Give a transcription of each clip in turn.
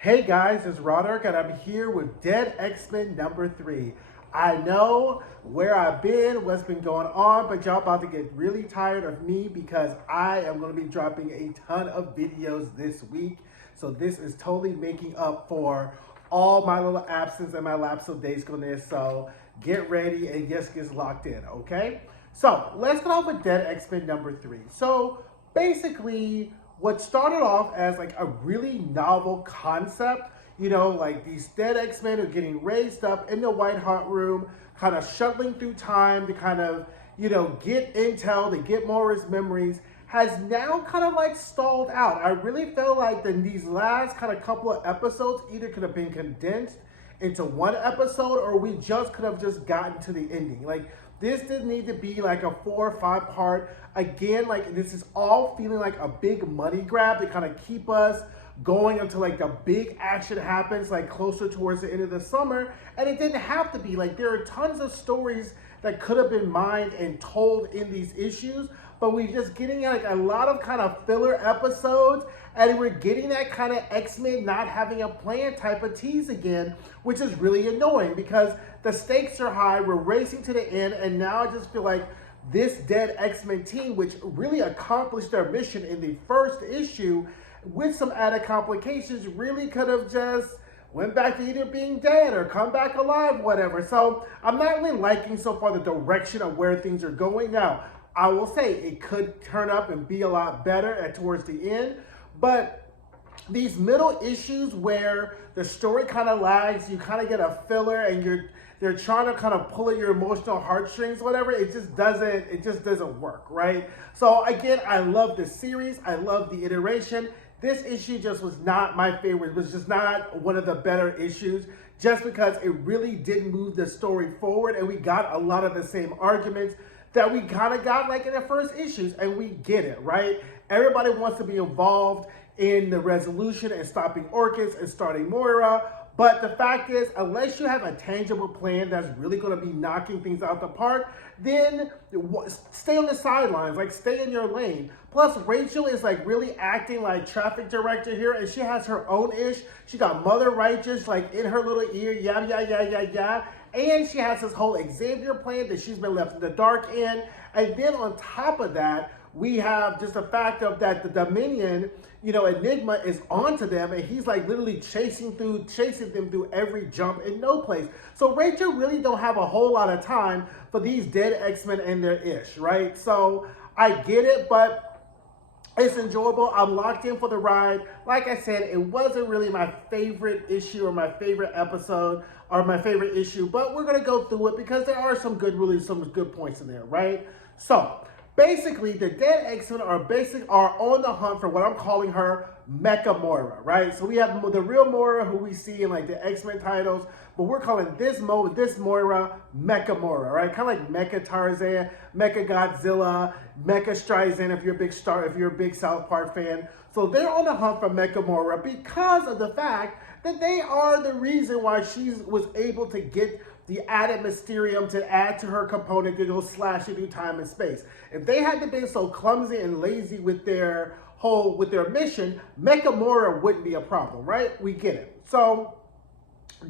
Hey guys, it's Roderick and I'm here with Dead X-Men number 3. I know where I've been, what's been going on, but y'all about to get really tired of me because I am going to be dropping a ton of videos this week. So this is totally making up for all my little absence and my lapse of daysfulness. So get ready and just get locked in, okay? So let's get off with Dead X-Men number 3. So basically, what started off as like a really novel concept, like these dead X-Men are getting raised up in the White Hot Room, kind of shuttling through time to kind of, get intel, to get Moira's memories, has now kind of like stalled out. I really feel like these last kind of couple of episodes either could have been condensed into one episode or we just could have just gotten to the ending. Like, this didn't need to be like a 4 or 5 part. Again, like this is all feeling like a big money grab to kind of keep us going until like the big action happens like closer towards the end of the summer. And it didn't have to be. Like, there are tons of stories that could have been mined and told in these issues, but we're just getting like a lot of kind of filler episodes, and we're getting that kind of X-Men not having a plan type of tease again, which is really annoying because the stakes are high, we're racing to the end, and now I just feel like this dead X-Men team, which really accomplished their mission in the first issue with some added complications, really could have just went back to either being dead or come back alive, whatever. So I'm not really liking so far the direction of where things are going. Now, I will say it could turn up and be a lot better towards the end, but these middle issues where the story kind of lags, you kind of get a filler and they're trying to kind of pull at your emotional heartstrings, whatever, it just doesn't work, right? So again, I love this series, I love the iteration. This issue just was not my favorite. It was just not one of the better issues, just because it really didn't move the story forward, and we got a lot of the same arguments that we kind of got like in the first issues, and we get it, right? Everybody wants to be involved in the resolution and stopping Orchis and starting Moira, but the fact is, unless you have a tangible plan that's really going to be knocking things out the park, then stay on the sidelines, like stay in your lane. Plus, Rachel is like really acting like traffic director here, and she has her own ish. She got Mother Righteous like in her little ear, yeah. And she has this whole Xavier plan that she's been left in the dark in. And then on top of that, we have just the fact of that the Dominion, Enigma is onto them, and he's like literally chasing them through every jump in no place. So Rachel really don't have a whole lot of time for these dead X-Men and their ish, right? So I get it, but it's enjoyable. I'm locked in for the ride. Like I said, it wasn't really my favorite issue or my favorite episode or my favorite issue, but we're gonna go through it because there are some good points in there, right? So basically, the dead X-Men are on the hunt for what I'm calling her Mecha Moira, right? So we have the real Moira who we see in like the X-Men titles, but we're calling this Moira Mecha Moira, right? Kind of like Mecha Tarzan, Mecha Godzilla, Mecha Streisand if you're a big South Park fan. So they're on the hunt for Mecha Moira because of the fact that they are the reason why she was able to get the added mysterium to add to her component to go slash it through time and space. If they hadn't been so clumsy and lazy with their mission, Mecha Moira wouldn't be a problem, right? We get it. So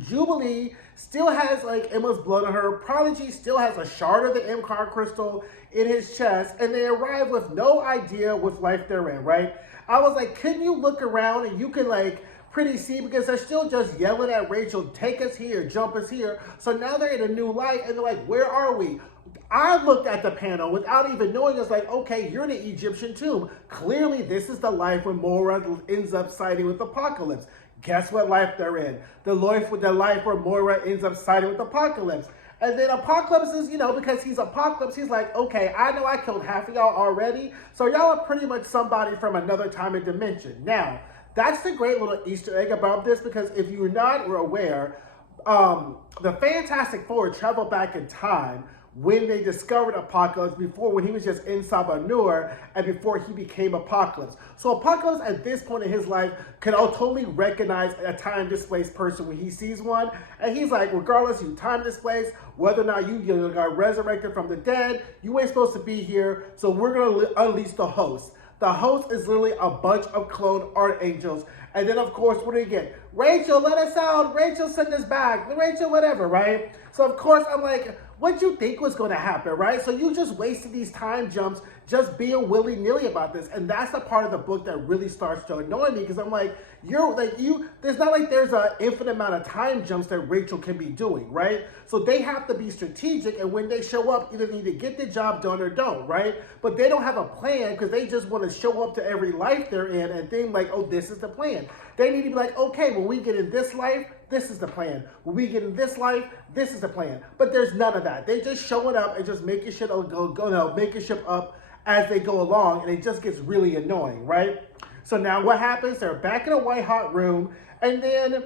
Jubilee still has like Emma's blood on her. Prodigy still has a shard of the MCAR crystal in his chest, and they arrive with no idea what life they're in, right? I was like, couldn't you look around and you can like pretty see, because they're still just yelling at Rachel, take us here, jump us here. So now they're in a new light and they're like, where are we? I looked at the panel without even knowing. It's like, okay, you're in the Egyptian tomb. Clearly this is the life when Moira ends up siding with Apocalypse. Guess what life they're in? The life where Moira ends up siding with Apocalypse. And then Apocalypse is, because he's Apocalypse, he's like, okay, I know I killed half of y'all already, so y'all are pretty much somebody from another time and dimension. Now, that's the great little Easter egg about this, because if you're not aware, the Fantastic Four traveled back in time when they discovered Apocalypse, when he was just in Sabanur and before he became Apocalypse. So Apocalypse at this point in his life can totally recognize a time displaced person when he sees one. And he's like, regardless, you time displaced, whether or not you got resurrected from the dead, you ain't supposed to be here, so we're going to unleash the host. The host is literally a bunch of clone archangels. And then, of course, what do you get? Rachel, let us out. Rachel, send us back. Rachel, whatever, right? So, of course, I'm like, what you think was going to happen, right? So you just wasted these time jumps just being willy-nilly about this. And that's the part of the book that really starts to annoy me, because I'm like, there's not like there's an infinite amount of time jumps that Rachel can be doing, right? So they have to be strategic, and when they show up, either need to get the job done or don't, right? But they don't have a plan because they just want to show up to every life they're in and think like, oh, this is the plan. They need to be like, okay, when we get in this life, this is the plan. When we get in this life, this is the plan. But there's none of that. They just showing up and just making shit making shit up as they go along, and it just gets really annoying, right? So now what happens? They're back in a white hot room, and then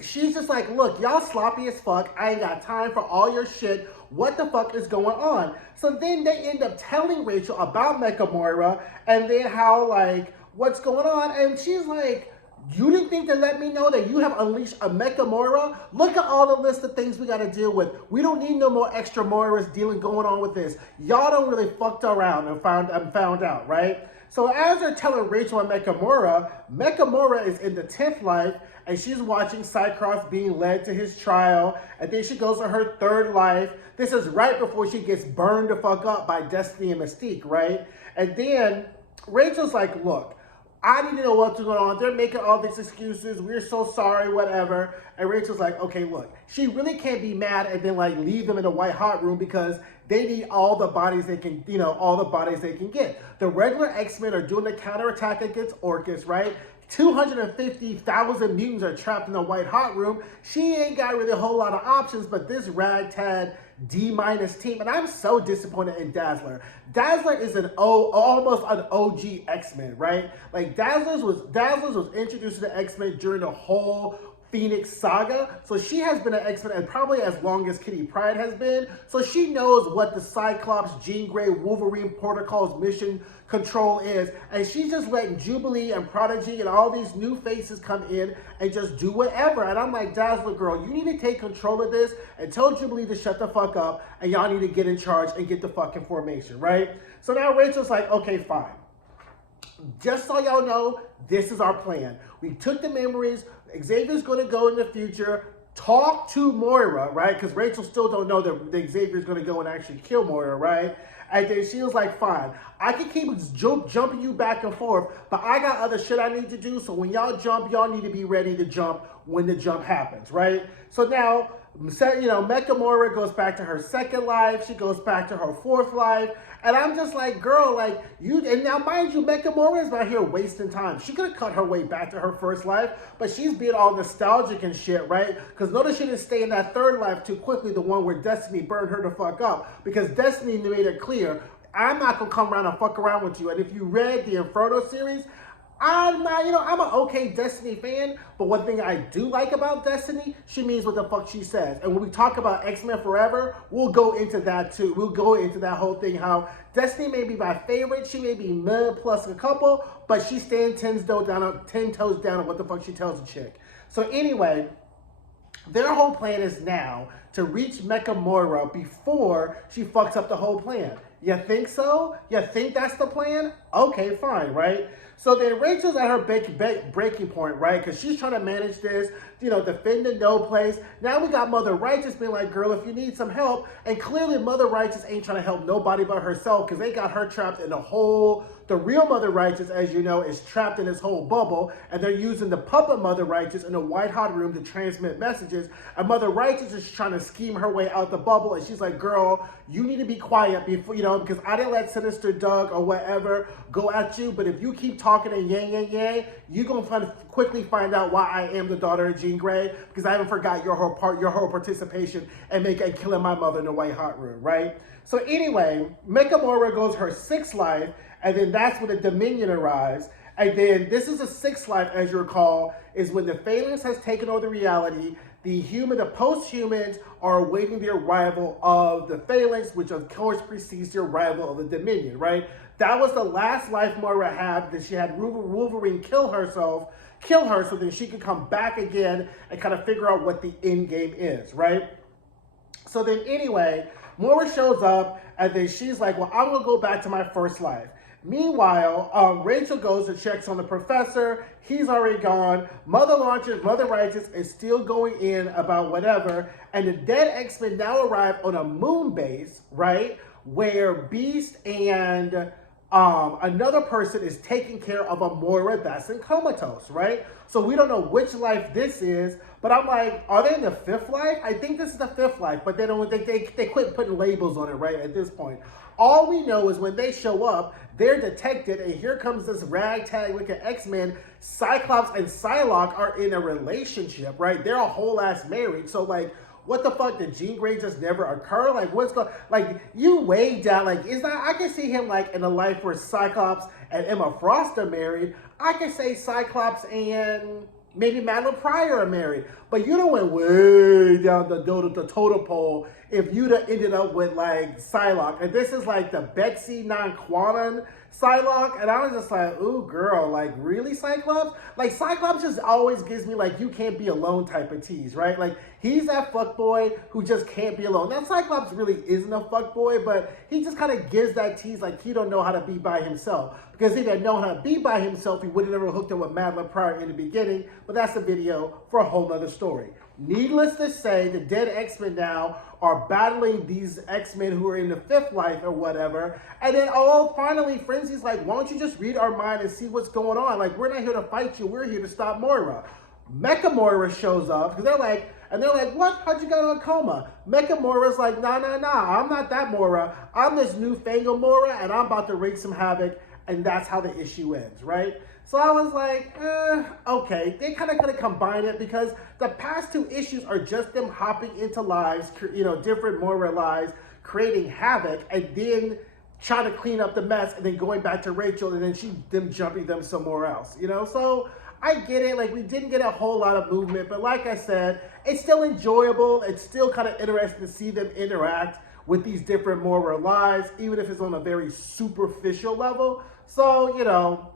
she's just like, look, y'all sloppy as fuck. I ain't got time for all your shit. What the fuck is going on? So then they end up telling Rachel about Mecha Moira, and then how, like, what's going on? And she's like, you didn't think to let me know that you have unleashed a Mecha Moira? Look at all the list of things we got to deal with. We don't need no more extra Moiras going on with this. Y'all don't really fucked around and found out, right? So as they're telling Rachel and Mecha Moira is in the 10th life, and she's watching Cyclops being led to his trial, and then she goes to her 3rd life. This is right before she gets burned the fuck up by Destiny and Mystique, right? And then Rachel's like, look, I need to know what's going on. They're making all these excuses. We're so sorry, whatever. And Rachel's like, okay, look, she really can't be mad and then like leave them in a white hot room because they need all the bodies they can, all the bodies they can get. The regular X-Men are doing the counterattack against Orchis, right? 250,000 mutants are trapped in a white hot room. She ain't got really a whole lot of options, but this ragtag D- team, and I'm so disappointed in Dazzler. Dazzler is almost an OG X-Men, right? Like Dazzler was introduced to the X-Men during the whole Phoenix saga, so she has been an X-Men and probably as long as Kitty Pryde has been, so she knows what the Cyclops, Jean Grey, Wolverine protocol's mission control is, and she's just letting Jubilee and Prodigy and all these new faces come in and just do whatever. And I'm like, Dazzler girl, you need to take control of this and tell Jubilee to shut the fuck up, and y'all need to get in charge and get the fucking formation, right? So now Rachel's like, okay, fine. Just so y'all know, this is our plan. We took the memories. Xavier's going to go in the future, talk to Moira, right? Because Rachel still don't know that Xavier's going to go and actually kill Moira, right? And then she was like, fine, I can keep jumping you back and forth, but I got other shit I need to do. So when y'all jump, y'all need to be ready to jump when the jump happens, right? So now, Mecha Moira goes back to her 2nd life. She goes back to her 4th life. And I'm just like, girl, like, and now mind you, Mecha Moira is not here wasting time. She could have cut her way back to her 1st life, but she's being all nostalgic and shit, right? Because notice she didn't stay in that 3rd life too quickly, the one where Destiny burned her the fuck up. Because Destiny made it clear, I'm not going to come around and fuck around with you. And if you read the Inferno series, I'm not, I'm an okay Destiny fan, but one thing I do like about Destiny, she means what the fuck she says. And when we talk about X-Men Forever, we'll go into that too. We'll go into that whole thing, how Destiny may be my favorite. She may be mid plus a couple, but she stands 10 toes down on what the fuck she tells a chick. So anyway, their whole plan is now to reach Mecha Moira before she fucks up the whole plan. You think so? You think that's the plan? Okay, fine, right? So then Rachel's at her breaking point, right? Because she's trying to manage this, defend the no place. Now we got Mother Righteous being like, girl, if you need some help. And clearly Mother Righteous ain't trying to help nobody but herself, because they got her trapped in the real Mother Righteous, as you know, is trapped in this whole bubble, and they're using the puppet Mother Righteous in a white hot room to transmit messages. And Mother Righteous is trying to scheme her way out the bubble, and she's like, girl, you need to be quiet before, because I didn't let Sinister Doug or whatever go at you, but if you keep talking and yang, you're going to quickly find out why I am the daughter of Jean Grey, because I haven't forgot your whole participation and killing my mother in the white hot room, right? So anyway, Mecha Moira goes her 6th life, and then that's when the Dominion arrives. And then this is the 6th life, as you recall, is when the Phalanx has taken over the reality. The post-humans are awaiting the arrival of the Phalanx, which of course precedes the arrival of the Dominion, right? That was the last life Moira had, that she had Wolverine kill her so then she could come back again and kind of figure out what the end game is, right? So then anyway, Moira shows up, and then she's like, well, I'm going to go back to my 1st life. Meanwhile, Rachel goes and checks on the professor. He's already gone. Mother Righteous is still going in about whatever. And the dead X-Men now arrive on a moon base, right? Where Beast and another person is taking care of a Moira that's in comatose, right? So we don't know which life this is, but I'm like, are they in the fifth life? I think this is the fifth life, but they don't. They quit putting labels on it, right? At this point, all we know is when they show up, they're detected, and here comes this ragtag looking X-Men. Cyclops and Psylocke are in a relationship, right? They're a whole ass married. So like, what the fuck? Did Jean Grey just never occur? Like, what's going? Like, you way down. Like, is that? I can see him like in a life where Cyclops and Emma Frost are married. I can say Cyclops and maybe Madeline Pryor are married. But you don't went way down the totem pole if you'd have ended up with like Psylocke. And this is like the Betsy non-quantum Psylocke, and I was just like, ooh, girl, like, really, Cyclops? Like, Cyclops just always gives me, like, you can't be alone type of tease, right? Like, he's that fuckboy who just can't be alone. Now, Cyclops really isn't a fuckboy, but he just kind of gives that tease like he don't know how to be by himself. Because if he had known how to be by himself, he would have never hooked up with Madeline Pryor in the beginning, but that's a video for a whole nother story. Needless to say, the dead X-Men now are battling these X-Men who are in the fifth life or whatever. And then, finally, Frenzy's like, why don't you just read our mind and see what's going on? Like, we're not here to fight you. We're here to stop Moira. Mecha Moira shows up because they're like, what? How'd you get in a coma? Mecha Moira's like, nah, I'm not that Moira. I'm this newfangled Moira, and I'm about to wreak some havoc. And that's how the issue ends, right? So I was like, okay. They kind of could have combined it because the past two issues are just them hopping into lives, different Moira lives, creating havoc, and then trying to clean up the mess, and then going back to Rachel, and then them jumping them somewhere else, So I get it. Like, we didn't get a whole lot of movement, but like I said, it's still enjoyable. It's still kind of interesting to see them interact with these different Moira lives, even if it's on a very superficial level. So,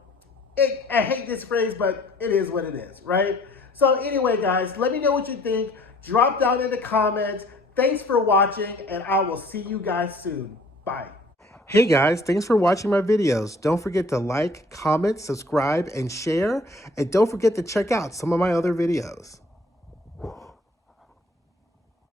I hate this phrase, but it is what it is, right? So anyway, guys, let me know what you think. Drop down in the comments. Thanks for watching, and I will see you guys soon. Bye. Hey guys, thanks for watching my videos. Don't forget to like, comment, subscribe, and share. And don't forget to check out some of my other videos.